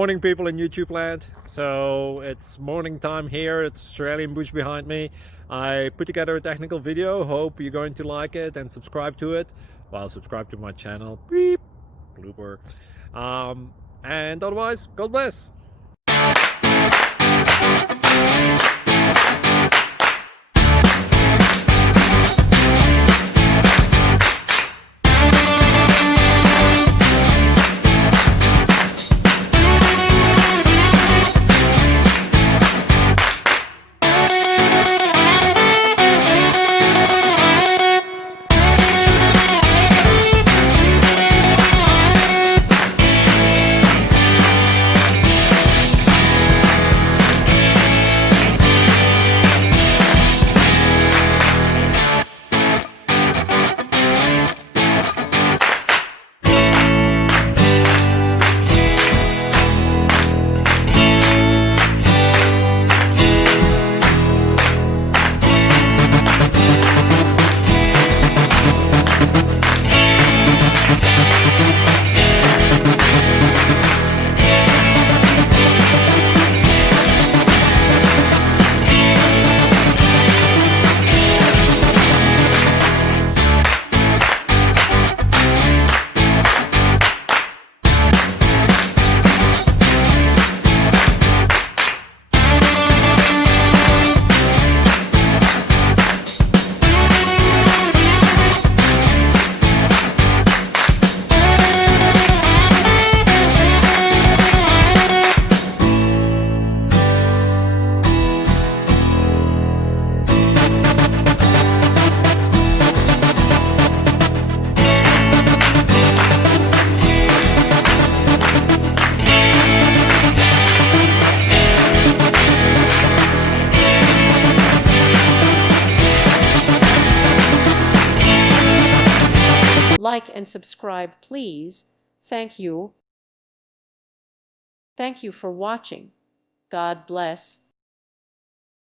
Morning, people in YouTube land. So it's morning time here. It's Australian bush behind me. I put together a technical video. Hope you're going to like it and subscribe to it. Well, subscribe to my channel. Beep. Blooper. And otherwise, God bless. Like and subscribe, please. Thank you. Thank you for watching. God bless.